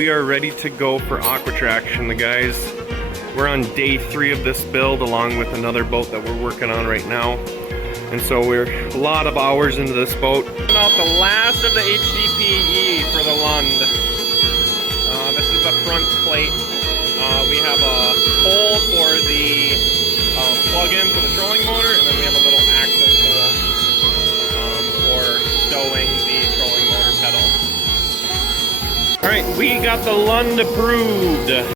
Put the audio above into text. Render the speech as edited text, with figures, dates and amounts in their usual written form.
We are ready to go for aquatraction, the guys. We're on day 3 of this build along with another boat that we're working on right now. And so we're a lot of hours into this boat. Out the last of the HDPE for the Lund. This is the front plate. We have a hole for the plug-in for the trolling motor, and then we have a little access hole for stowing the trolling motor pedal. All right, we got the Lund approved.